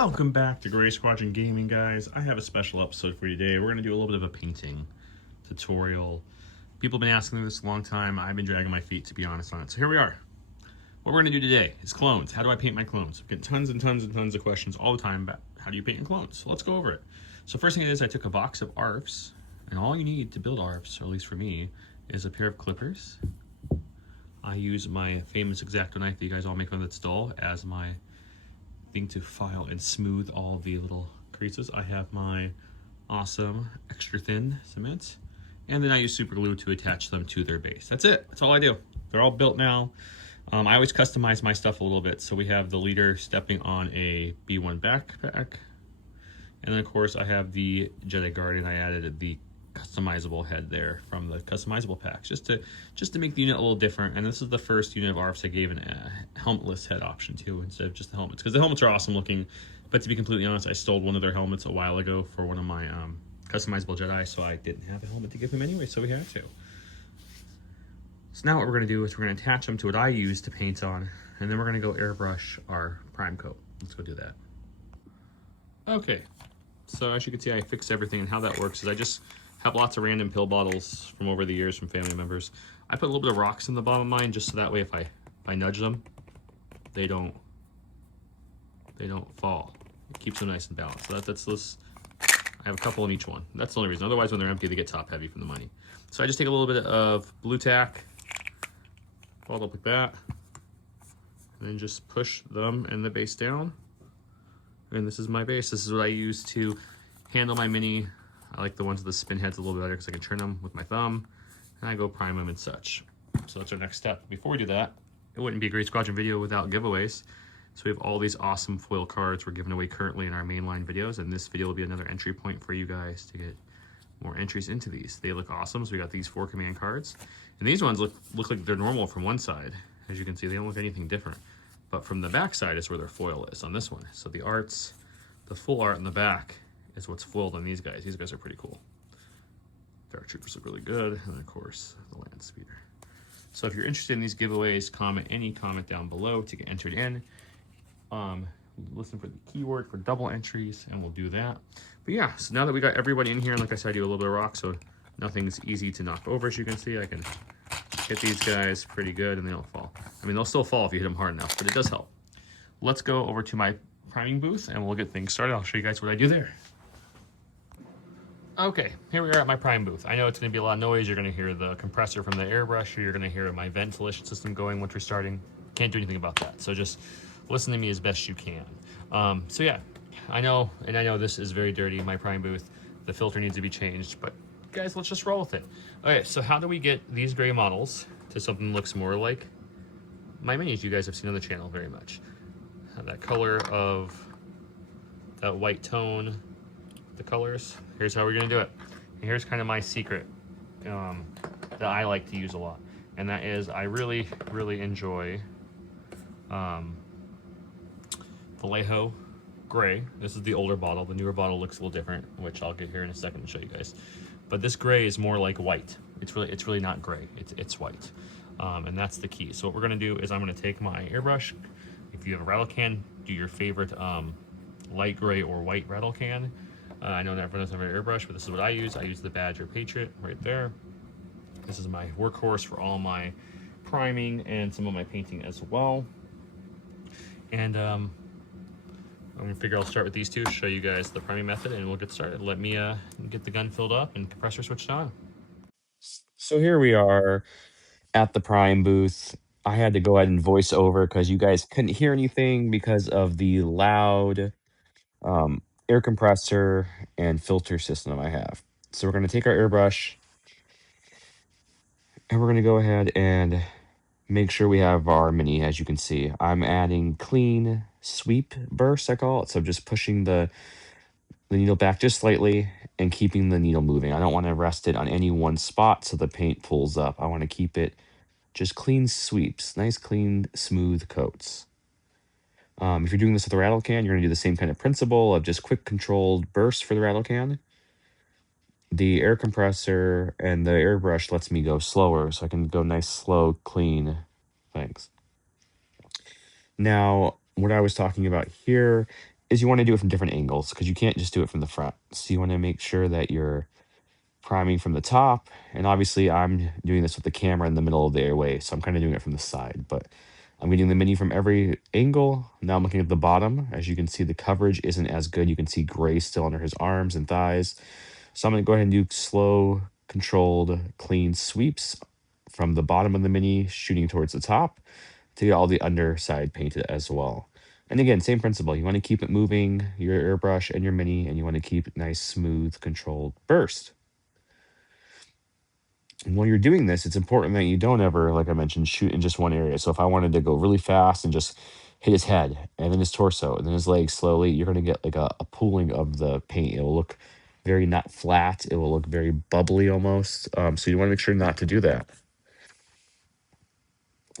Welcome back to Gray Squadron Gaming, guys. I have a special episode for you today. We're going to do a little bit of a painting tutorial. People have been asking me this a long time. I've been dragging my feet, to be honest, on it. So here we are. What we're going to do today is clones. How do I paint my clones? I get tons and tons and tons of questions all the time about how do you paint your clones. So let's go over it. So first thing is I took a box of ARFs, and all you need to build ARFs, or at least for me, is a pair of clippers. I use my famous X-Acto knife that you guys all make fun of that's dull as my thing to file and smooth all the little creases. I have my awesome extra thin cement, and then I use super glue to attach them to their base. That's it. That's all I do. They're all built now. I always customize my stuff a little bit. So we have the leader stepping on a B1 backpack, and then of course I have the Jedi Guardian. I added the customizable head there from the customizable packs just to make the unit a little different. And this is the first unit of ARFs I gave a helmetless head option to instead of just the helmets, because the helmets are awesome looking, but to be completely honest, I stole one of their helmets a while ago for one of my customizable Jedi, so I didn't have a helmet to give him anyway, so we had to. So now what we're going to do is we're going to attach them to what I use to paint on, and then we're going to go airbrush our prime coat. Let's go do that. Okay, so as you can see, I fixed everything, and how that works is I just have lots of random pill bottles from over the years from family members. I put a little bit of rocks in the bottom of mine just so that way if I nudge them, they don't fall. It keeps them nice and balanced. So that's this. I have a couple in each one. That's the only reason. Otherwise, when they're empty, they get top heavy from the money. So I just take a little bit of blue tack, fold up like that, and then just push them and the base down. And this is my base. This is what I use to handle my mini. I like the ones with the spin heads a little bit better because I can turn them with my thumb, and I go prime them and such. So that's our next step. Before we do that, it wouldn't be a Gray Squadron video without giveaways. So we have all these awesome foil cards we're giving away currently in our mainline videos, and this video will be another entry point for you guys to get more entries into these. They look awesome. So we got these 4 command cards, and these ones look like they're normal from one side. As you can see, they don't look anything different, but from the back side is where their foil is on this one. So the arts, the full art in the back is what's foiled on these guys. These guys are pretty cool. Dark Troopers look really good, and of course the Land Speeder. So if you're interested in these giveaways, any comment down below to get entered in. Listen for the keyword for double entries, and we'll do that. But yeah, so now that we got everybody in here, and like I said, I do a little bit of rock, so nothing's easy to knock over. As you can see, I can hit these guys pretty good, and they don't fall. I mean, they'll still fall if you hit them hard enough, but it does help. Let's go over to my priming booth, and we'll get things started. I'll show you guys what I do there. Okay, here we are at my prime booth. I know it's going to be a lot of noise. You're going to hear the compressor from the airbrush, or you're going to hear my ventilation system going once we're starting. Can't do anything about that, so just listen to me as best you can. So yeah, I know this is very dirty, my prime booth. The filter needs to be changed, but guys, let's just roll with it. Okay, so how do we get these gray models to something that looks more like my minis you guys have seen on the channel very much? That color of that white tone, the colors. Here's how we're gonna do it. And here's kind of my secret that I like to use a lot, and that is I really enjoy Vallejo gray. This is the older bottle. The newer bottle looks a little different, which I'll get here in a second and show you guys. But this gray is more like white. It's really not gray. It's white, and that's the key. So what we're gonna do is I'm gonna take my airbrush. If you have a rattle can, do your favorite light gray or white rattle can. I know not everyone doesn't have an airbrush, but this is what I use. I use the Badger Patriot right there. This is my workhorse for all my priming and some of my painting as well. And I'm gonna figure I'll start with these two, show you guys the priming method, and we'll get started. Let me get the gun filled up and compressor switched on. So here we are at the prime booth. I had to go ahead and voice over because you guys couldn't hear anything because of the loud air compressor and filter system I have. So we're going to take our airbrush and we're going to go ahead and make sure we have our mini. As you can see, I'm adding clean sweep burst, I call it. So just pushing the needle back just slightly and keeping the needle moving. I don't want to rest it on any one spot so the paint pulls up. I want to keep it just clean sweeps, nice, clean, smooth coats. If you're doing this with a rattle can, you're going to do the same kind of principle of just quick controlled bursts for the rattle can. The air compressor and the airbrush lets me go slower, so I can go nice, slow, clean things. Now, what I was talking about here is you want to do it from different angles because you can't just do it from the front. So you want to make sure that you're priming from the top. And obviously I'm doing this with the camera in the middle of the airway, so I'm kind of doing it from the side, but I'm getting the mini from every angle. Now I'm looking at the bottom. As you can see, the coverage isn't as good. You can see gray still under his arms and thighs. So I'm going to go ahead and do slow, controlled, clean sweeps from the bottom of the mini shooting towards the top to get all the underside painted as well. And again, same principle. You want to keep it moving, your airbrush and your mini, and you want to keep it nice, smooth, controlled burst. And while you're doing this, it's important that you don't ever, like I mentioned, shoot in just one area. So if I wanted to go really fast and just hit his head and then his torso and then his legs slowly, you're going to get like a pooling of the paint. It will look very not flat. It will look very bubbly almost. So you want to make sure not to do that.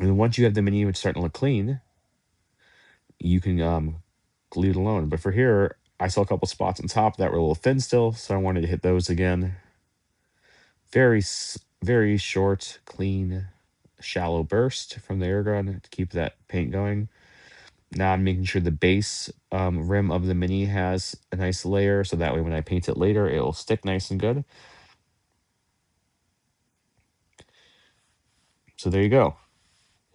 And then once you have the mini, which is starting to look clean, you can leave it alone. But for here, I saw a couple spots on top that were a little thin still, so I wanted to hit those again. Very short, clean, shallow burst from the air gun to keep that paint going. Now I'm making sure the base rim of the mini has a nice layer, so that way when I paint it later, it will stick nice and good. So there you go.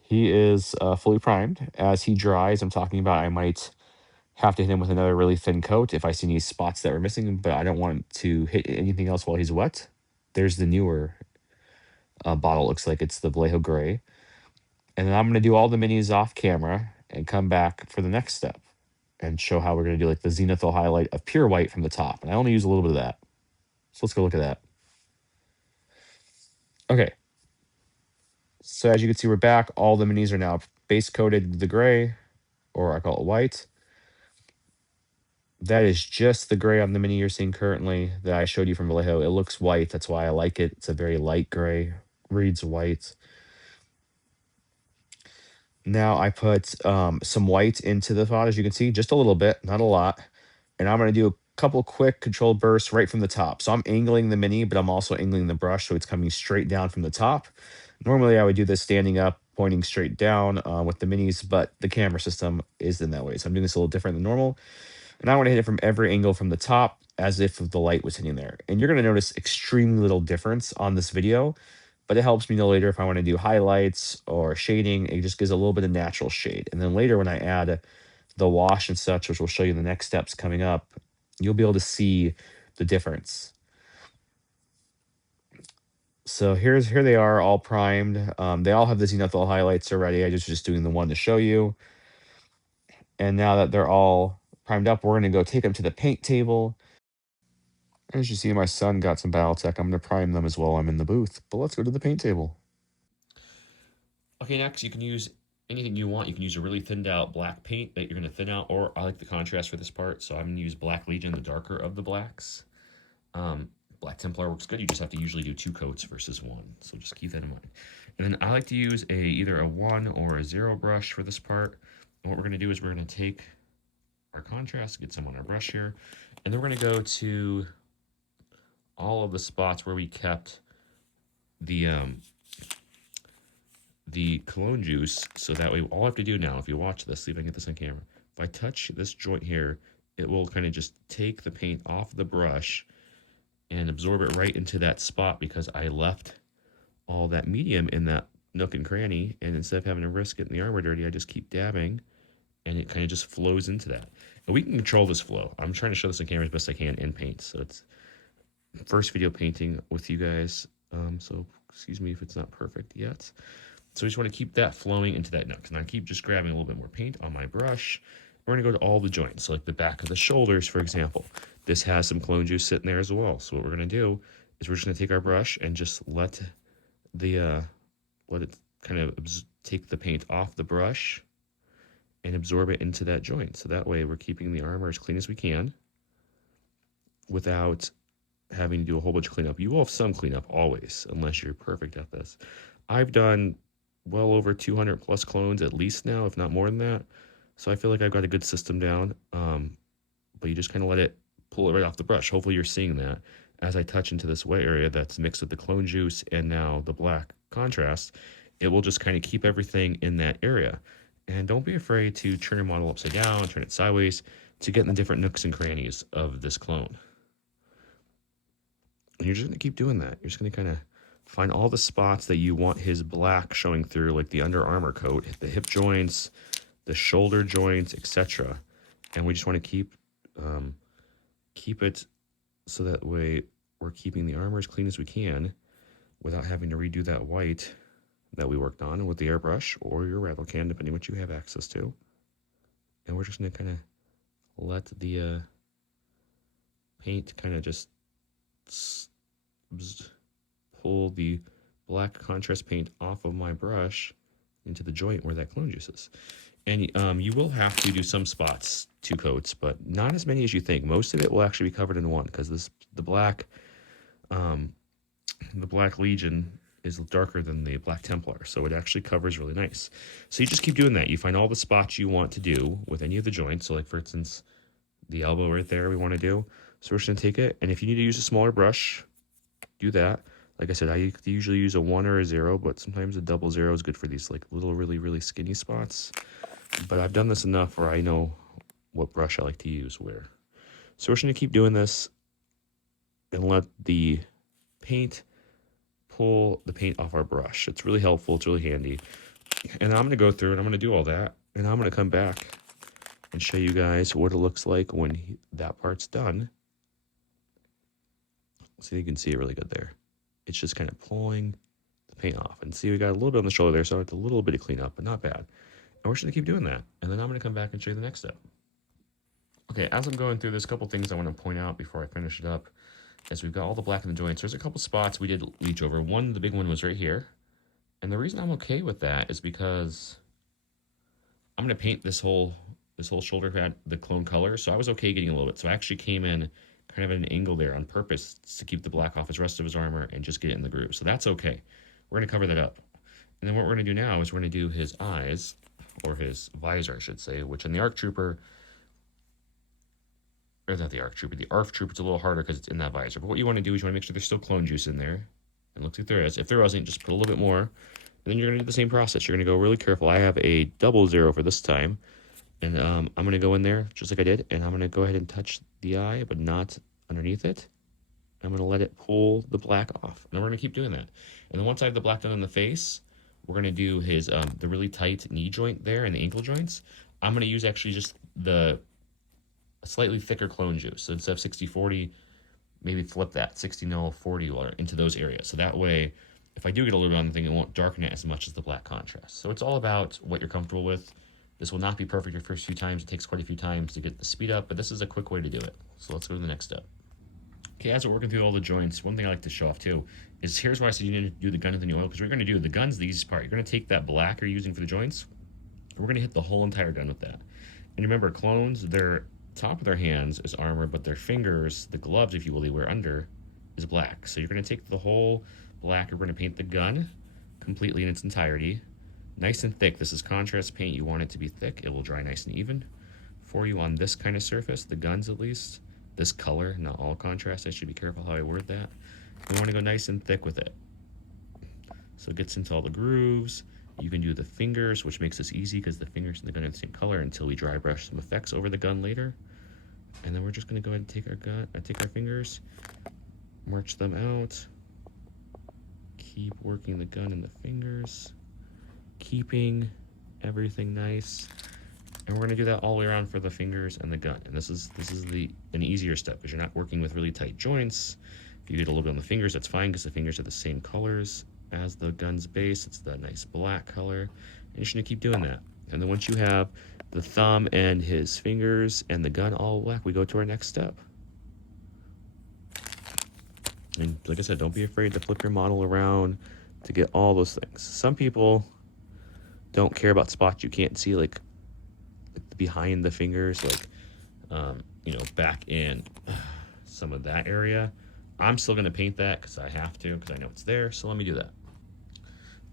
He is fully primed. As he dries, I'm talking about I might have to hit him with another really thin coat if I see any spots that were missing, but I don't want to hit anything else while he's wet. There's the newer bottle. Looks like it's the Vallejo Gray. And then I'm going to do all the minis off camera and come back for the next step and show how we're going to do like the zenithal highlight of pure white from the top. And I only use a little bit of that. So let's go look at that. Okay. So as you can see, we're back. All the minis are now base coated the gray, or I call it white. That is just the gray on the mini you're seeing currently that I showed you from Vallejo. It looks white. That's why I like it. It's a very light gray. Reads white. Now I put some white into the pot, as you can see, just a little bit, not a lot. And I'm going to do a couple quick controlled bursts right from the top. So I'm angling the mini, but I'm also angling the brush so it's coming straight down from the top. Normally I would do this standing up, pointing straight down with the minis, but the camera system is in that way. So I'm doing this a little different than normal. And I want to hit it from every angle from the top as if the light was hitting there. And you're going to notice extremely little difference on this video, but it helps me know later if I want to do highlights or shading. It just gives a little bit of natural shade. And then later when I add the wash and such, which we'll show you in the next steps coming up, you'll be able to see the difference. So here they are all primed. They all have the zenithal highlights already. I just doing the one to show you. And now that they're all primed up, we're going to go take them to the paint table. As you see, my son got some Battletech. I'm going to prime them as well. I'm in the booth. But let's go to the paint table. Okay, next you can use anything you want. You can use a really thinned out black paint that you're going to thin out, or I like the contrast for this part, so I'm going to use Black Legion, the darker of the blacks. Black Templar works good. You just have to usually do 2 coats versus 1, so just keep that in mind. And then I like to use either a 1 or a 0 brush for this part. And what we're going to do is we're going to take our contrast, get some on our brush here, and then we're going to go to all of the spots where we kept the cologne juice, so that way all I have to do now, if you watch this, see if I can get this on camera. If I touch this joint here, it will kind of just take the paint off the brush and absorb it right into that spot because I left all that medium in that nook and cranny, and instead of having to risk getting the armor dirty, I just keep dabbing and it kind of just flows into that. And we can control this flow. I'm trying to show this on camera as best I can in paint, so it's first video painting with you guys, so excuse me if it's not perfect yet. So we just want to keep that flowing into that nook. And I keep just grabbing a little bit more paint on my brush. We're going to go to all the joints. So like the back of the shoulders, for example. This has some cologne juice sitting there as well. So what we're going to do is we're just going to take our brush and just let it kind of take the paint off the brush and absorb it into that joint. So that way we're keeping the armor as clean as we can without having to do a whole bunch of cleanup. You will have some cleanup always, unless you're perfect at this. I've done well over 200 plus clones at least now, if not more than that. So I feel like I've got a good system down. But you just kind of let it pull it right off the brush. Hopefully you're seeing that as I touch into this white area that's mixed with the clone juice and now the black contrast. It will just kind of keep everything in that area. And don't be afraid to turn your model upside down, turn it sideways to get in the different nooks and crannies of this clone. And you're just going to keep doing that. You're just going to kind of find all the spots that you want his black showing through, like the Under Armour coat, the hip joints, the shoulder joints, etc. And we just want to keep it so that way we're keeping the armor as clean as we can without having to redo that white that we worked on with the airbrush or your rattle can, depending what you have access to. And we're just going to kind of let the paint kind of just pull the black contrast paint off of my brush into the joint where that clone juice is. And you will have to do some spots, 2 coats, but not as many as you think. Most of it will actually be covered in one because the black Legion is darker than the Black Templar, so it actually covers really nice. So you just keep doing that. You find all the spots you want to do with any of the joints. So like for instance, the elbow right there we want to do. So we're just going to take it, and if you need to use a smaller brush, do that. Like I said, I usually use a 1 or a 0, but sometimes a double 0 is good for these like little really skinny spots. But I've done this enough where I know what brush I like to use where. So we're just going to keep doing this and let the paint pull the paint off our brush. It's really helpful. It's really handy. And I'm going to go through and I'm going to do all that. And I'm going to come back and show you guys what it looks like when that part's done. So you can see it really good there. It's just kind of pulling the paint off. And see, we got a little bit on the shoulder there, so it's a little bit of cleanup, but not bad. And we're just going to keep doing that. And then I'm going to come back and show you the next step. Okay, as I'm going through, there's a couple things I want to point out before I finish it up. As we've got all the black in the joints, there's a couple spots we did leach over. One, the big one was right here. And the reason I'm okay with that is because I'm going to paint this whole shoulder pad the clone color. So I was okay getting a little bit. So I actually came in kind of at an angle there on purpose to keep the black off his rest of his armor and just get it in the groove. So that's okay. We're going to cover that up. And then what we're going to do now is we're going to do his eyes, or his visor, I should say, which in the ARC Trooper, or not the ARC Trooper, the ARF Trooper, it's a little harder because it's in that visor. But what you want to do is you want to make sure there's still clone juice in there. And look if there is. If there wasn't, just put a little bit more. And then you're going to do the same process. You're going to go really careful. I have a 00 for this time. And I'm going to go in there just like I did. And I'm going to go ahead and touch the eye, but not underneath it. I'm going to let it pull the black off. And we're going to keep doing that. And then once I have the black done in the face, we're going to do his the really tight knee joint there and the ankle joints. I'm going to use actually just the slightly thicker clone juice. So instead of 60-40, maybe flip that 60-40 into those areas. So that way, if I do get a little bit on the thing, it won't darken it as much as the black contrast. So it's all about what you're comfortable with. This will not be perfect your first few times. It takes quite a few times to get the speed up, but this is a quick way to do it. So let's go to the next step. Okay, as we're working through all the joints, one thing I like to show off too is here's why I said you need to do the gun and then the oil, because we're going to do the gun's the easiest part. You're going to take that black you're using for the joints, we're going to hit the whole entire gun with that. And remember, clones, their top of their hands is armor, but their fingers, the gloves, if you will, they wear under, is black. So you're going to take the whole black, you're going to paint the gun completely in its entirety, nice and thick. This is contrast paint. You want it to be thick. It will dry nice and even for you on this kind of surface, the guns at least. This color, not all contrast. I should be careful how I word that. You want to go nice and thick with it. So it gets into all the grooves. You can do the fingers, which makes this easy because the fingers and the gun are the same color until we dry brush some effects over the gun later. And then we're just going to go ahead and take our fingers, march them out. Keep working the gun and the fingers, keeping everything nice. And we're going to do that all the way around for the fingers and the gun. And this is an easier step because you're not working with really tight joints. If you get a little bit on the fingers, that's fine because the fingers are the same colors as the gun's base. It's that nice black color. And you're just going to keep doing that. And then once you have the thumb and his fingers and the gun all black, we go to our next step. And like I said, don't be afraid to flip your model around to get all those things. Some people don't care about spots you can't see, like behind the fingers, like back in some of that area. I'm still going to paint that because I have to, because I know it's there. So let me do that.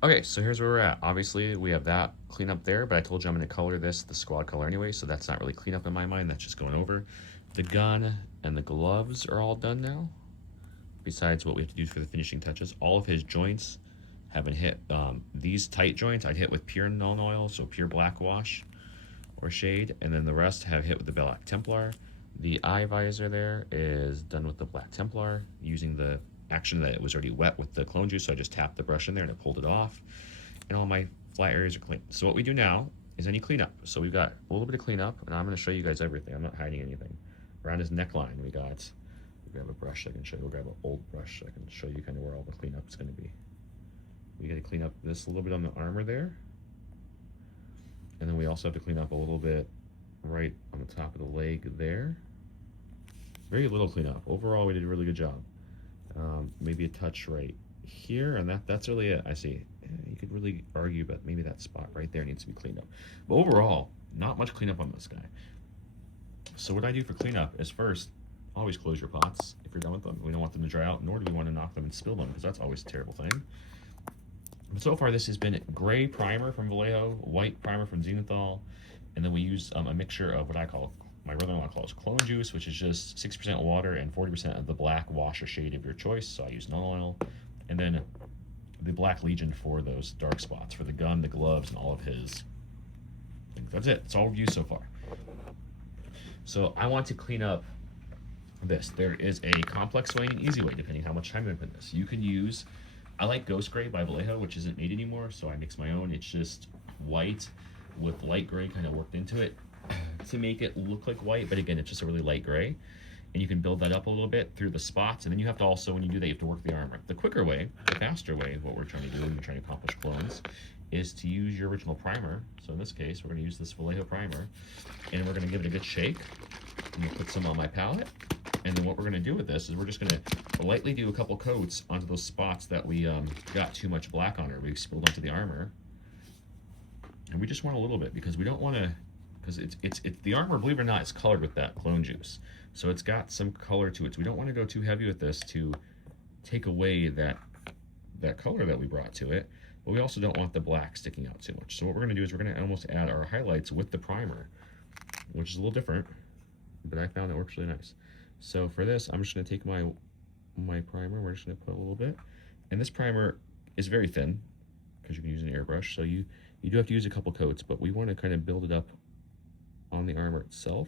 Okay, so here's where we're at. Obviously, we have that cleanup there, but I told you I'm going to color this the squad color anyway, so that's not really cleanup in my mind. That's just going over. The gun and the gloves are all done now. Besides what we have to do for the finishing touches, all of his joints have been hit. These tight joints I'd hit with pure non oil, so pure black wash, or shade, and then the rest have hit with the Black Templar. The eye visor there is done with the Black Templar, using the action that it was already wet with the clone juice, so I just tapped the brush in there and it pulled it off. And all my flat areas are clean. So what we do now is any cleanup. So we've got a little bit of cleanup, and I'm going to show you guys everything. I'm not hiding anything. Around his neckline, we grab a brush I can show you. We'll grab an old brush I can show you kind of where all the cleanup is going to be. We got to clean up this a little bit on the armor there. And then we also have to clean up a little bit right on the top of the leg there. Very little cleanup. Overall, we did a really good job. Maybe a touch right here, and that's really it. I see. You could really argue, but maybe that spot right there needs to be cleaned up. But overall, not much cleanup on this guy. So what I do for cleanup is first, always close your pots if you're done with them. We don't want them to dry out, nor do we want to knock them and spill them, because that's always a terrible thing. But so far, this has been gray primer from Vallejo, white primer from Zenithal, and then we use a mixture of what my brother-in-law calls clone juice, which is just 6% water and 40% of the black wash or shade of your choice. So I use null oil, and then the Black Legion for those dark spots, for the gun, the gloves, and all of his things. That's it. That's all we've used so far. So I want to clean up this. There is a complex way and an easy way, depending how much time you put in this. You can use, I like Ghost Gray by Vallejo, which isn't made anymore, so I mix my own. It's just white with light gray kind of worked into it to make it look like white, but again, it's just a really light gray. And you can build that up a little bit through the spots, and then you have to also, when you do that, you have to work the armor. The quicker way, the faster way, what we're trying to do when we're trying to accomplish clones, is to use your original primer. So in this case, we're going to use this Vallejo primer, and we're going to give it a good shake. I'm going to put some on my palette, and then what we're going to do with this is we're just going to lightly do a couple coats onto those spots that we got too much black on, or we spilled onto the armor. And we just want a little bit, because we don't want to, because it's the armor, believe it or not, is colored with that clone juice. So it's got some color to it. So we don't want to go too heavy with this to take away that color that we brought to it, but we also don't want the black sticking out too much. So what we're going to do is we're going to almost add our highlights with the primer, which is a little different, but I found it works really nice. So for this, I'm just going to take my primer. We're just going to put a little bit, and this primer is very thin because you can use an airbrush. So you do have to use a couple coats, but we want to kind of build it up on the armor itself.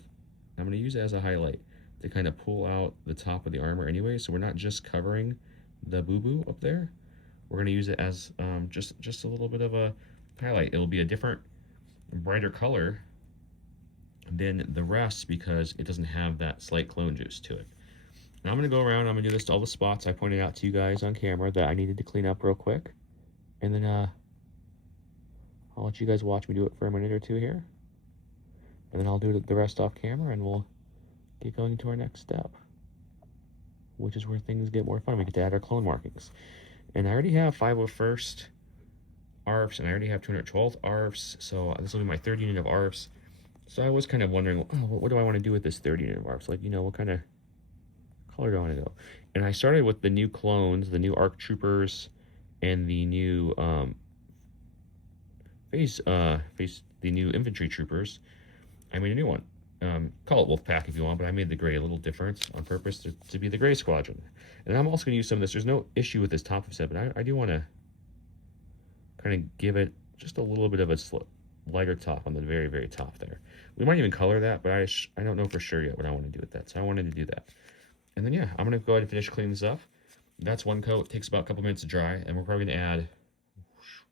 I'm going to use it as a highlight to kind of pull out the top of the armor anyway, so we're not just covering the boo-boo up there. We're going to use it as just a little bit of a highlight. It'll be a different, brighter color than the rest because it doesn't have that slight clone juice to it. Now I'm going to go around, I'm going to do this to all the spots I pointed out to you guys on camera that I needed to clean up real quick. And then I'll let you guys watch me do it for a minute or two here. And then I'll do the rest off camera, and we'll get going to our next step, which is where things get more fun. We get to add our clone markings. And I already have 501st ARFs, and I already have 212th ARFs, so this will be my third unit of ARFs. So I was kind of wondering, oh, what do I want to do with this third unit of ARFs? Like, what kind of color do I want to go? And I started with the new clones, the new ARC Troopers, and the new the new Infantry Troopers. I made a new one. Call it Wolfpack if you want, but I made the gray a little different on purpose to be the gray squadron. And I'm also going to use some of this. There's no issue with this top of set, but I do want to kind of give it just a little bit of a lighter top on the very, very top there. We might even color that, but I don't know for sure yet what I want to do with that. So I wanted to do that. And then, yeah, I'm going to go ahead and finish cleaning this up. That's one coat. It takes about a couple minutes to dry, and we're probably going to add,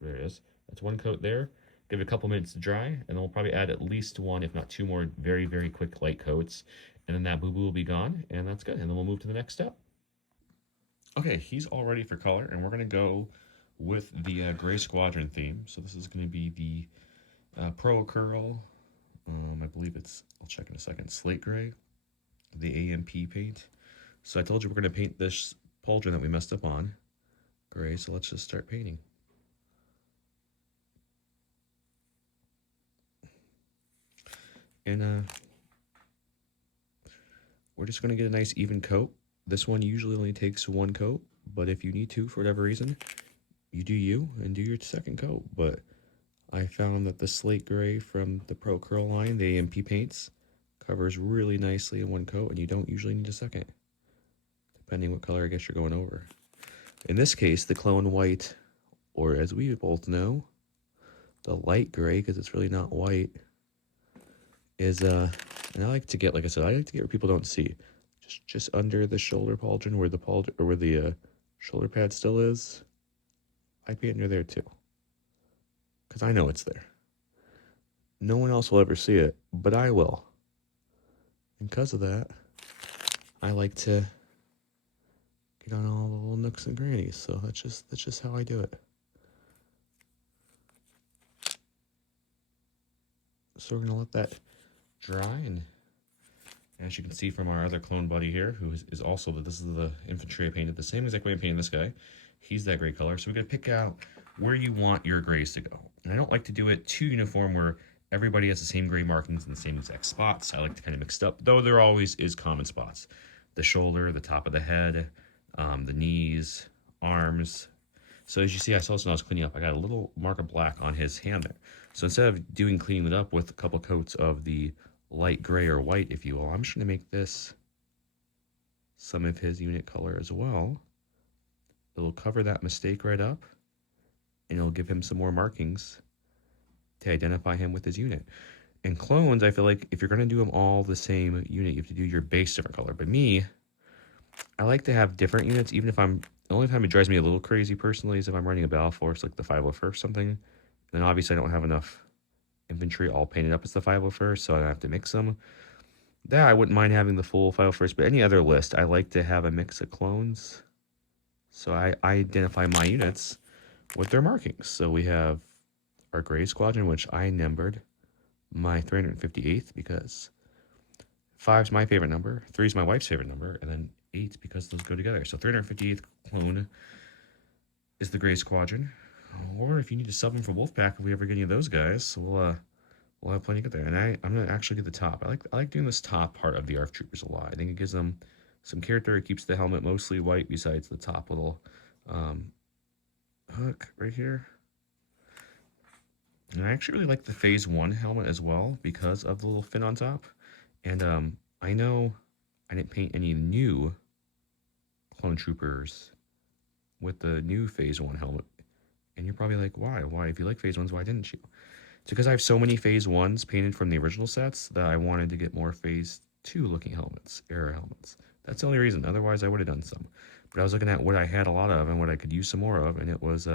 there it is. That's one coat there. Give it a couple minutes to dry, and then we'll probably add at least one, if not two more, very, very quick light coats. And then that boo-boo will be gone, and that's good. And then we'll move to the next step. Okay, he's all ready for color, and we're going to go with the Gray Squadron theme. So this is going to be the Pro Curl. I believe it's, I'll check in a second, Slate Gray, the AMP paint. So I told you we're going to paint this pauldron that we messed up on gray, so let's just start painting. And we're just going to get a nice even coat. This one usually only takes one coat, but if you need to for whatever reason, you do you and do your second coat. But I found that the slate gray from the Pro Curl line, the AMP paints, covers really nicely in one coat, and you don't usually need a second, depending what color I guess you're going over. In this case, the clone white, or as we both know, the light gray, because it's really not white, is and I like to get, like I said, I like to get where people don't see. Just under the shoulder pauldron where the shoulder pad still is. I paint under there too. Because I know it's there. No one else will ever see it, but I will. And because of that, I like to get on all the little nooks and crannies. So that's just how I do it. So we're gonna let that dry, and as you can see from our other clone buddy here, who is also this is the infantry I painted the same exact way I painted this guy. He's that gray color, so we're gonna pick out where you want your grays to go. And I don't like to do it too uniform where everybody has the same gray markings in the same exact spots. I like to kind of mix it up, though there always is common spots. The shoulder, the top of the head, the knees, arms. So as you see, I saw this when I was cleaning up. I got a little mark of black on his hand there. So instead of cleaning it up with a couple coats of the light gray or white, if you will, I'm just going to make this some of his unit color as well. It'll cover that mistake right up, and it'll give him some more markings to identify him with his unit. And clones, I feel like if you're going to do them all the same unit, you have to do your base different color. But me, I like to have different units, even if the only time it drives me a little crazy personally is if I'm running a battle force like the 501st or something. Then obviously I don't have enough infantry all painted up as the 501st, so I have to mix them. That I wouldn't mind having the full 501st, but any other list, I like to have a mix of clones. So I identify my units with their markings. So we have our gray squadron, which I numbered my 358th because 5's my favorite number, 3's my wife's favorite number, and then 8 because those go together. So 358th clone is the gray squadron. Or if you need to sub them for Wolfpack, if we ever get any of those guys, we'll have plenty to get there. And I'm gonna actually get the top. I like doing this top part of the ARF troopers a lot. I think it gives them some character. It keeps the helmet mostly white besides the top little hook right here. And I actually really like the Phase 1 helmet as well because of the little fin on top. And I know I didn't paint any new clone troopers with the new Phase 1 helmet. And you're probably like, why? Why? If you like Phase 1s, why didn't you? It's because I have so many Phase 1s painted from the original sets that I wanted to get more Phase 2 looking helmets, era helmets. That's the only reason. Otherwise, I would have done some. But I was looking at what I had a lot of and what I could use some more of, and it was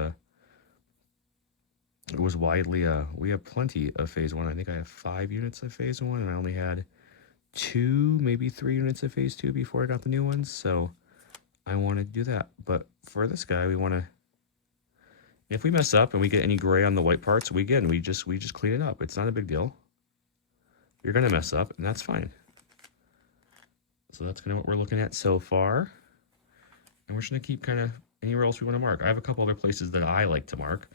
widely, we have plenty of Phase 1. I think I have 5 units of Phase 1, and I only had 2, maybe 3 units of Phase 2 before I got the new ones, so I wanted to do that. But for this guy, we want to, if we mess up and we get any gray on the white parts, we just clean it up. It's not a big deal. You're going to mess up, and that's fine. So that's kind of what we're looking at so far. And we're just going to keep kind of anywhere else we want to mark. I have a couple other places that I like to mark.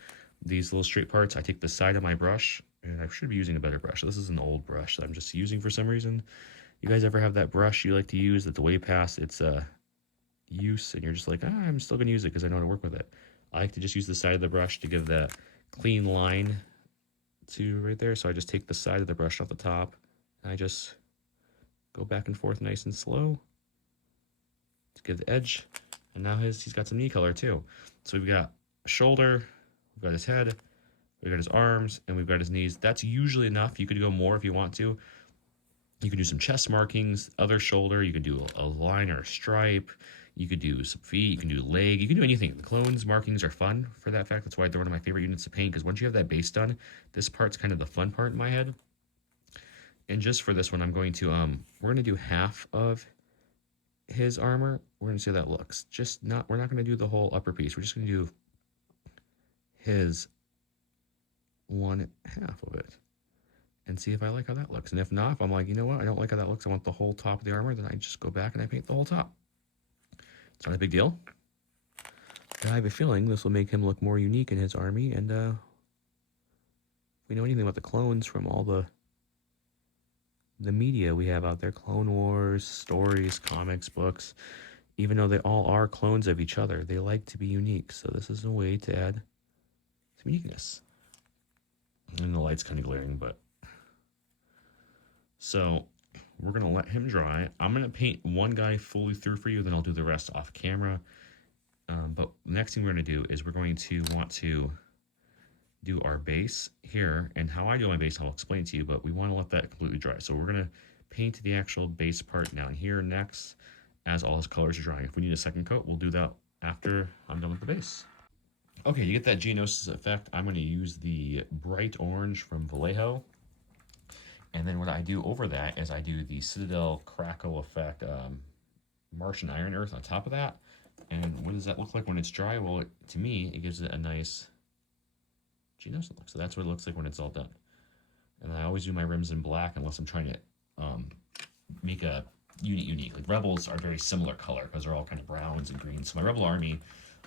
These little straight parts, I take the side of my brush, and I should be using a better brush. This is an old brush that I'm just using for some reason. You guys ever have that brush you like to use that's way past its use, and you're just like, I'm still going to use it because I know how to work with it. I like to just use the side of the brush to give that clean line to right there. So I just take the side of the brush off the top, and I just go back and forth nice and slow to give the edge. And now he's got some knee color too. So we've got a shoulder, we've got his head, we've got his arms, and we've got his knees. That's usually enough. You could go more if you want to. You can do some chest markings, other shoulder. You could do a line or a stripe. You could do some feet. You can do leg. You can do anything. The clones markings are fun for that fact. That's why they're one of my favorite units to paint, because once you have that base done, this part's kind of the fun part in my head. And just for this one, I'm going to, we're going to do half of his armor. We're going to see how that looks. We're not going to do the whole upper piece. We're just going to do his one half of it and see if I like how that looks. And if not, if I'm like, you know what, I don't like how that looks, I want the whole top of the armor, then I just go back and I paint the whole top. It's not a big deal. And I have a feeling this will make him look more unique in his army. And if we know anything about the clones from all the media we have out there, Clone Wars, stories, comics, books, even though they all are clones of each other, they like to be unique. So this is a way to add some uniqueness. And the light's kind of glaring, but... So we're going to let him dry. I'm going to paint one guy fully through for you, then I'll do the rest off camera. But next thing we're going to do is we're going to want to do our base here. And how I do my base, I'll explain to you, but we want to let that completely dry. So we're going to paint the actual base part down here next as all his colors are drying. If we need a second coat, we'll do that after I'm done with the base. Okay, you get that geonosis effect. I'm going to use the bright orange from Vallejo. And then what I do over that is I do the Citadel Crackle effect, Martian Iron Earth on top of that. And what does that look like when it's dry? Well, to me, it gives it a nice geonosis look. So that's what it looks like when it's all done. And I always do my rims in black unless I'm trying to make a unit unique. Like Rebels are very similar color because they're all kind of browns and greens. So my Rebel Army,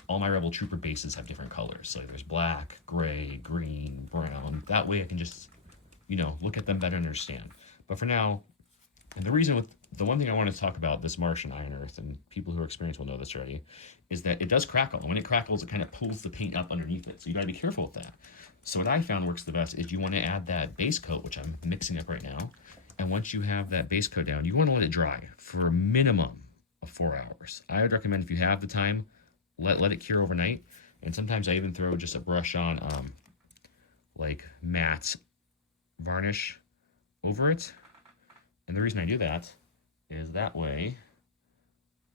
all my Rebel Trooper bases have different colors. So there's black, gray, green, brown. That way I can just, you know, look at them better and understand. But for now, and the reason with the one thing I want to talk about this Martian Iron Earth, and people who are experienced will know this already, is that it does crackle. And when it crackles, it kind of pulls the paint up underneath it. So you got to be careful with that. So what I found works the best is you want to add that base coat, which I'm mixing up right now. And once you have that base coat down, you want to let it dry for a minimum of 4 hours. I would recommend if you have the time, let it cure overnight. And sometimes I even throw just a brush on like matte varnish over it. And the reason I do that is that way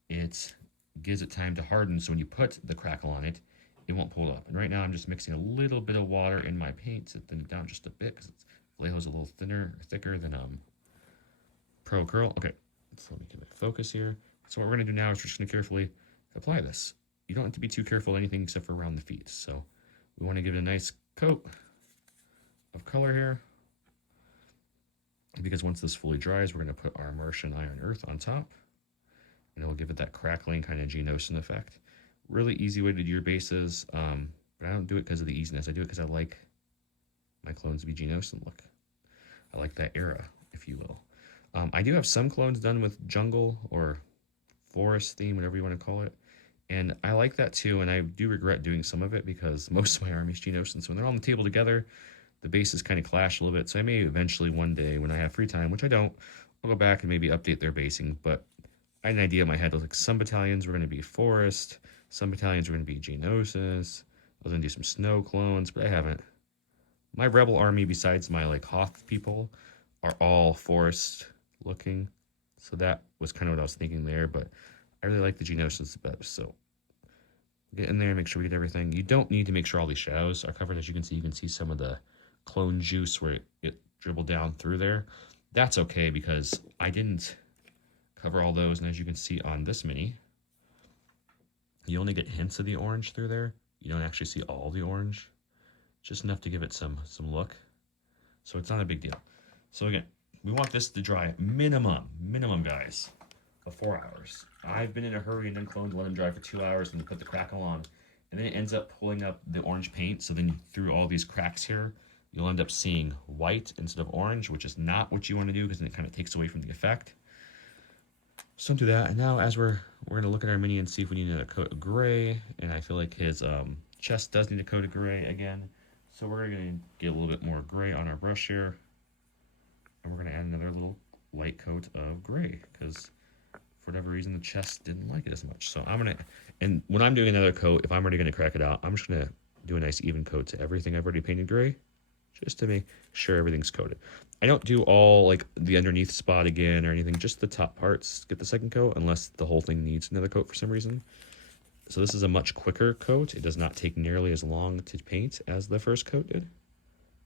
it gives it time to harden. So when you put the crackle on it, it won't pull up. And right now I'm just mixing a little bit of water in my paint to thin it down just a bit because Vallejo's a little thicker than Pro Curl. Okay, so let me get my focus here. So what we're gonna do now is we're just gonna carefully apply this. You don't have to be too careful with anything except for around the feet. So we wanna give it a nice coat of color here. Because once this fully dries, we're gonna put our Martian Iron Earth on top and it'll give it that crackling kind of geonosis effect. Really easy way to do your bases, but I don't do it because of the easiness. I do it because I like my clones to be geonosis look. I like that era, if you will. I do have some clones done with jungle or forest theme, whatever you want to call it. And I like that too, and I do regret doing some of it because most of my army's geonosis, when they're on the table together, the bases kind of clash a little bit. So I may eventually one day when I have free time, which I don't, I'll go back and maybe update their basing. But I had an idea in my head. Like some battalions were going to be forest, some battalions were going to be geonosis. I was going to do some snow clones, but I haven't. My rebel army, besides my like Hoth people, are all forest looking. So that was kind of what I was thinking there. But I really like the geonosis the best. So get in there, make sure we get everything. You don't need to make sure all these shadows are covered. As you can see some of the clone juice where it dribbled down through there. That's okay because I didn't cover all those. And as you can see on this mini, you only get hints of the orange through there. You don't actually see all the orange, just enough to give it some look. So it's not a big deal. So again, we want this to dry minimum guys, of 4 hours. I've been in a hurry and then cloned, let them dry for 2 hours and put the crackle on. And then it ends up pulling up the orange paint. So then through all these cracks here, you'll end up seeing white instead of orange, which is not what you want to do because then it kind of takes away from the effect. So don't do that. And now as we're going to look at our mini and see if we need another coat of gray. And I feel like his chest does need a coat of gray again. So we're going to get a little bit more gray on our brush here. And we're going to add another little light coat of gray because for whatever reason the chest didn't like it as much. So I'm going to, and when I'm doing another coat, if I'm already going to crack it out, I'm just going to do a nice even coat to everything I've already painted gray, just to make sure everything's coated. I don't do all like the underneath spot again or anything, just the top parts get the second coat unless the whole thing needs another coat for some reason. So this is a much quicker coat. It does not take nearly as long to paint as the first coat did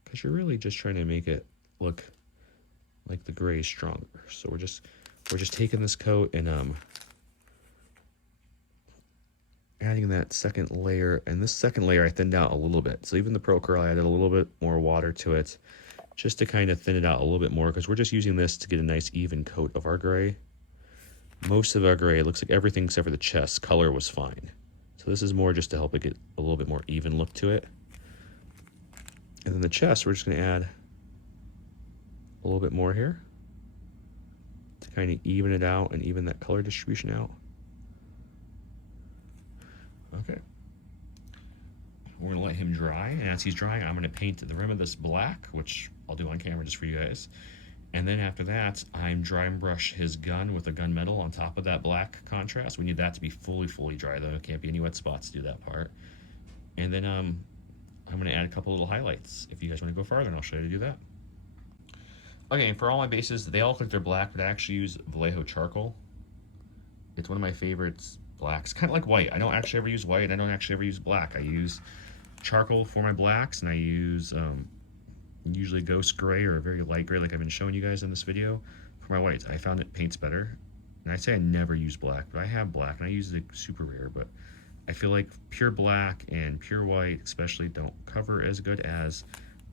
because you're really just trying to make it look like the gray is stronger. So we're just taking this coat and adding that second layer, and this second layer I thinned out a little bit. So even the Pro Curl, I added a little bit more water to it just to kind of thin it out a little bit more because we're just using this to get a nice even coat of our gray. Most of our gray, it looks like everything except for the chest color was fine. So this is more just to help it get a little bit more even look to it. And then the chest, we're just going to add a little bit more here to kind of even it out and even that color distribution out. Okay. We're going to let him dry, and as he's drying, I'm going to paint the rim of this black, which I'll do on camera just for you guys. And then after that, I'm dry and brush his gun with a gunmetal on top of that black contrast. We need that to be fully dry, though. There can't be any wet spots to do that part. And then I'm going to add couple little highlights. If you guys want to go farther, and I'll show you how to do that. Okay, and for all my bases, they all look like they're black, but I actually use Vallejo charcoal. It's one of my favorites, blacks. Kind of like white. I don't actually ever use white. I don't actually ever use black. I use charcoal for my blacks, and I use usually ghost gray or a very light gray like I've been showing you guys in this video for my whites. I found it paints better. And I say I never use black, but I have black, and I use it super rare, but I feel like pure black and pure white especially don't cover as good as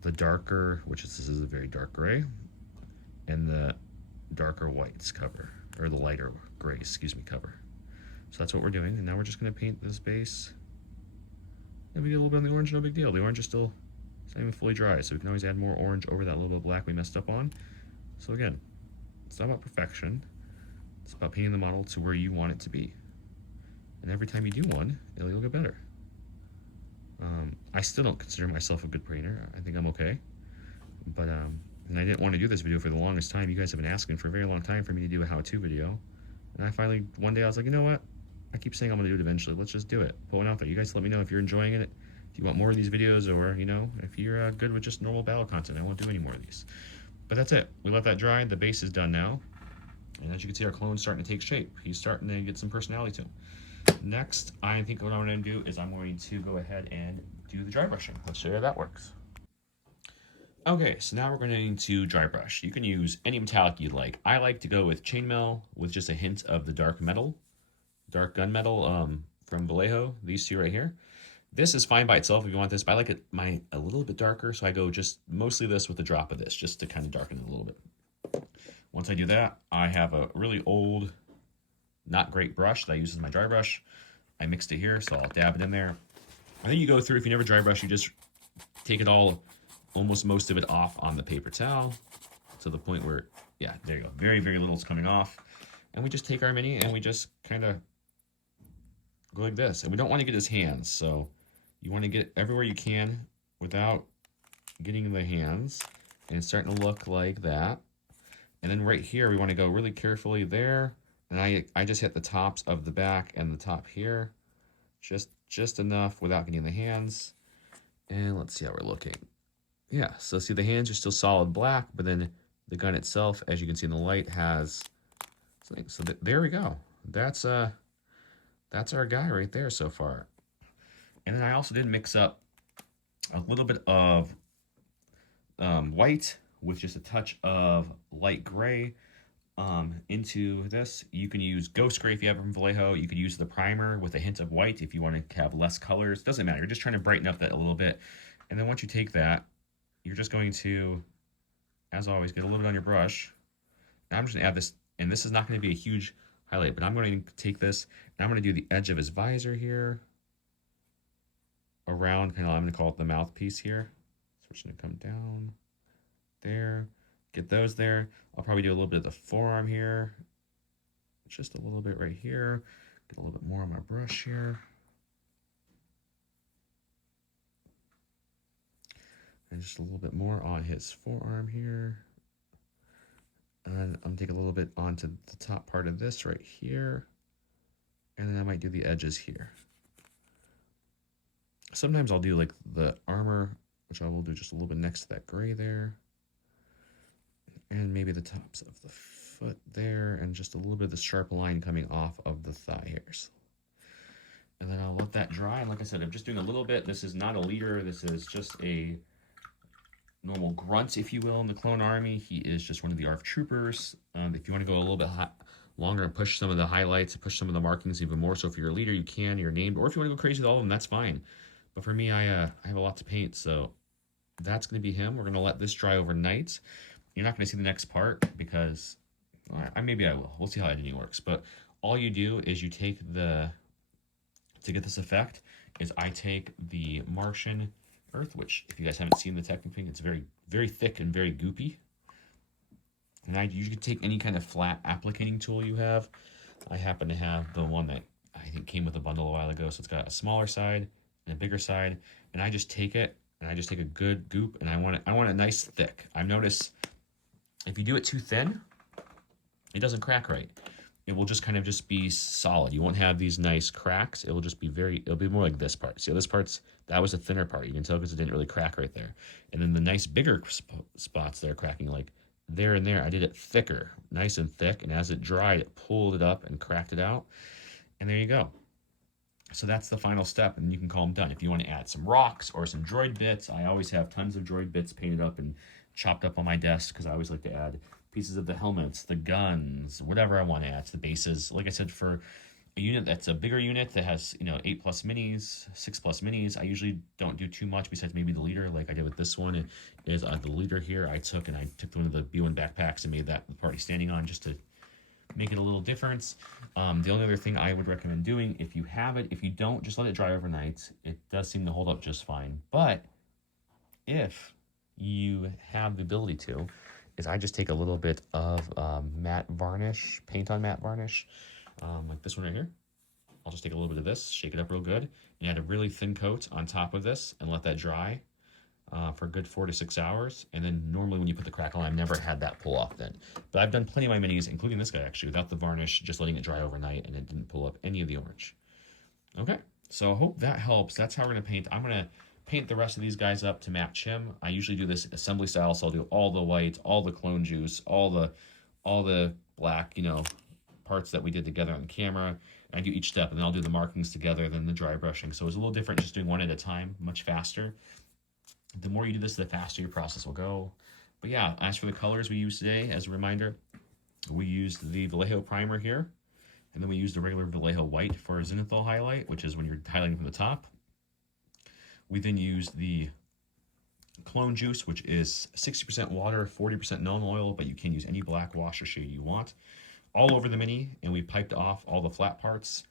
the darker, which is, this is a very dark gray, and the darker whites cover, or the lighter grays, excuse me, cover. So that's what we're doing, and now we're just gonna paint this base. And we get a little bit on the orange, no big deal. The orange is still, it's not even fully dry, so we can always add more orange over that little bit of black we messed up on. So again, it's not about perfection. It's about painting the model to where you want it to be. And every time you do one, it'll get better. I still don't consider myself a good painter. I think I'm okay. But, and I didn't want to do this video for the longest time. You guys have been asking for a very long time for me to do a how-to video. And I finally, one day I was like, you know what? I keep saying I'm going to do it eventually. Let's just do it. Put one out there. You guys let me know if you're enjoying it. If you want more of these videos, or, you know, if you're good with just normal battle content, I won't do any more of these. But that's it. We let that dry. The base is done now. And as you can see, our clone's starting to take shape. He's starting to get some personality to him. Next, I think what I'm going to do is I'm going to go ahead and do the dry brushing. Let's show you how that works. Okay, so now we're going to dry brush. You can use any metallic you like. I like to go with chainmail with just a hint of the dark metal, dark gunmetal from Vallejo, these two right here. This is fine by itself if you want this, but I like it a little bit darker, so I go just mostly this with a drop of this, just to kind of darken it a little bit. Once I do that, I have a really old, not great brush that I use as my dry brush. I mixed it here, so I'll dab it in there. And then you go through, if you never dry brush, you just take it all, almost most of it off on the paper towel to the point where, yeah, there you go. Very, very little is coming off. And we just take our mini and we just kind of go like this. And we don't want to get his hands, so you want to get everywhere you can without getting in the hands. And it's starting to look like that. And then right here, we want to go really carefully there. And I just hit the tops of the back and the top here. Just enough without getting in the hands. And let's see how we're looking. Yeah, so see the hands are still solid black, but then the gun itself, as you can see in the light, has something. So there we go. That's our guy right there so far. And then I also did mix up a little bit of white with just a touch of light gray into this. You can use ghost gray if you have it from Vallejo. You could use the primer with a hint of white if you want to have less colors. Doesn't matter. You're just trying to brighten up that a little bit. And then once you take that, you're just going to, as always, get a little bit on your brush. Now I'm just going to add this, and this is not going to be a huge highlight, but I'm going to take this, and I'm going to do the edge of his visor here, around, kind of, I'm going to call it the mouthpiece here. So we're just going to come down there, get those there. I'll probably do a little bit of the forearm here, just a little bit right here, get a little bit more on my brush here. And just a little bit more on his forearm here. And then I'm taking a little bit onto the top part of this right here. And then I might do the edges here. Sometimes I'll do like the armor, which I will do just a little bit next to that gray there. And maybe the tops of the foot there, and just a little bit of the sharp line coming off of the thigh hairs. And then I'll let that dry. And like I said, I'm just doing a little bit. This is not a leader. This is just a normal grunt, if you will, in the clone army. He is just one of the ARF troopers. If you want to go a little bit longer and push some of the highlights, push some of the markings even more, so if you're a leader, you can, you're named, or if you want to go crazy with all of them, that's fine. But for me, I have a lot to paint, so that's going to be him. We're going to let this dry overnight. You're not going to see the next part because maybe I will. We'll see how editing works. But all you do is you take to get this effect, is I take the Martian Earth, which if you guys haven't seen the technique thing, it's very, very thick and very goopy. And you can take any kind of flat applicating tool you have. I happen to have the one that I think came with a bundle a while ago, so it's got a smaller side and a bigger side. And I just take it, and I just take a good goop, and I want it nice thick. I've noticed if you do it too thin, it doesn't crack right. It will just kind of just be solid. You won't have these nice cracks. It will just be it'll be more like this part. See how this part's That was a thinner part. You can tell because it didn't really crack right there. And then the nice bigger spots that are cracking, like there and there, I did it thicker, nice and thick. And as it dried, it pulled it up and cracked it out. And there you go. So that's the final step, and you can call them done. If you want to add some rocks or some droid bits, I always have tons of droid bits painted up and chopped up on my desk because I always like to add pieces of the helmets, the guns, whatever I want to add to the bases. Like I said, for a unit that's a bigger unit that has, 8+ minis, 6+ minis, I usually don't do too much besides maybe the leader, like I did with this one. It is the leader here. I took one of the B1 backpacks and made that the party standing on just to make it a little difference. The only other thing I would recommend doing, if you have it, if you don't, just let it dry overnight. It does seem to hold up just fine. But if you have the ability to, is I just take a little bit of matte varnish, paint on matte varnish, like this one right here. I'll just take a little bit of this, shake it up real good, and add a really thin coat on top of this and let that dry for a good 4 to 6 hours. And then normally when you put the crackle on, I've never had that pull off then. But I've done plenty of my minis, including this guy actually, without the varnish, just letting it dry overnight, and it didn't pull up any of the orange. Okay, so I hope that helps. That's how we're gonna paint. I'm gonna paint the rest of these guys up to match him. I usually do this assembly style, so I'll do all the white, all the clone juice, all the black, parts that we did together on the camera. I do each step, and then I'll do the markings together, then the dry brushing. So it's a little different just doing one at a time, much faster. The more you do this, the faster your process will go. But yeah, as for the colors we used today, as a reminder, we used the Vallejo primer here, and then we used the regular Vallejo white for our zenithal highlight, which is when you're highlighting from the top. We then used the clone juice, which is 60% water, 40% non-oil, but you can use any black wash or shade you want, all over the mini, and we piped off all the flat parts.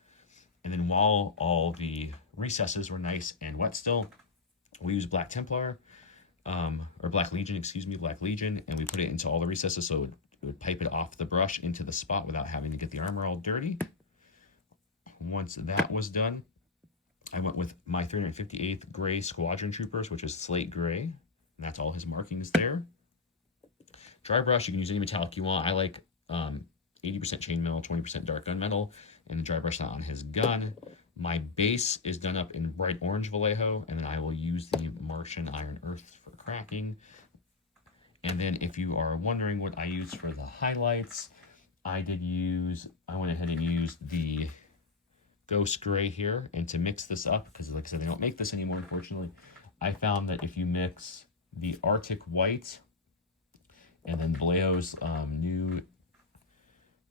And then while all the recesses were nice and wet still, we used Black Templar, or Black Legion, and we put it into all the recesses so it would pipe it off the brush into the spot without having to get the armor all dirty. Once that was done, I went with my 358th Gray Squadron Troopers, which is slate gray, and that's all his markings there. Dry brush, you can use any metallic you want. I like 80% chainmail, 20% dark gunmetal, and the dry brush on his gun. My base is done up in bright orange Vallejo, and then I will use the Martian Iron Earth for cracking. And then if you are wondering what I use for the highlights, I went ahead and used the Ghost Gray here. And to mix this up, because like I said, they don't make this anymore, unfortunately, I found that if you mix the Arctic White and then Vallejo's new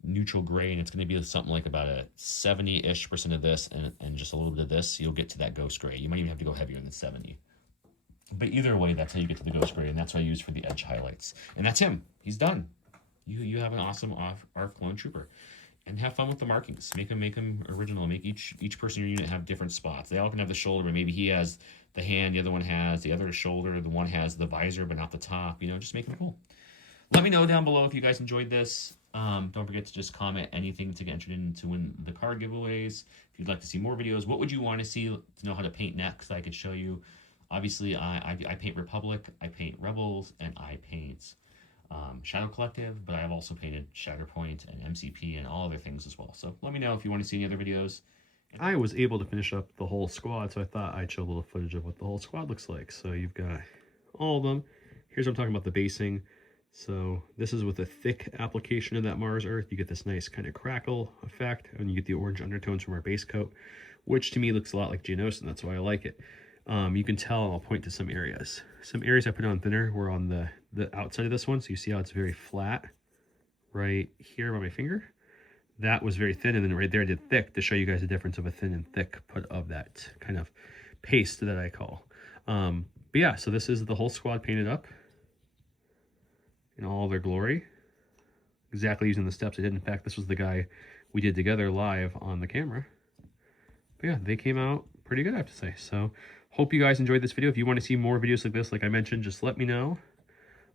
neutral gray, and it's going to be something like about a 70-ish% of this and just a little bit of this, you'll get to that Ghost Gray. You might even have to go heavier than 70. But either way, that's how you get to the Ghost Gray, and that's what I use for the edge highlights. And that's him. He's done. You have an awesome ARF Clone Trooper. And have fun with the markings. Make them original. Make each person in your unit have different spots. They all can have the shoulder, but maybe he has the hand, the other one has the other shoulder, the one has the visor, but not the top. Just make them cool. Let me know down below if you guys enjoyed this. Don't forget to just comment anything to get entered in to win the card giveaways. If you'd like to see more videos, what would you want to see to know how to paint next? I could show you. Obviously, I paint Republic, I paint Rebels, and I paint Shadow Collective, but I've also painted Shatterpoint and MCP and all other things as well. So let me know if you want to see any other videos. I was able to finish up the whole squad, so I thought I'd show a little footage of what the whole squad looks like. So you've got all of them. Here's what I'm talking about, the basing. So this is with a thick application of that Mars Earth. You get this nice kind of crackle effect, and you get the orange undertones from our base coat, which to me looks a lot like Geonosis, and that's why I like it. You can tell, I'll point to some areas. Some areas I put on thinner were on the outside of this one, so you see how it's very flat right here by my finger. That was very thin, and then right there I did thick to show you guys the difference of a thin and thick put of that kind of paste that I call. But yeah, so this is the whole squad painted up in all their glory, exactly using the steps I did. In fact, this was the guy we did together live on the camera. But yeah, they came out pretty good, I have to say. So hope you guys enjoyed this video. If you want to see more videos like this, like I mentioned, just let me know.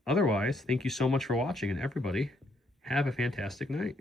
Otherwise, thank you so much for watching, and everybody, have a fantastic night.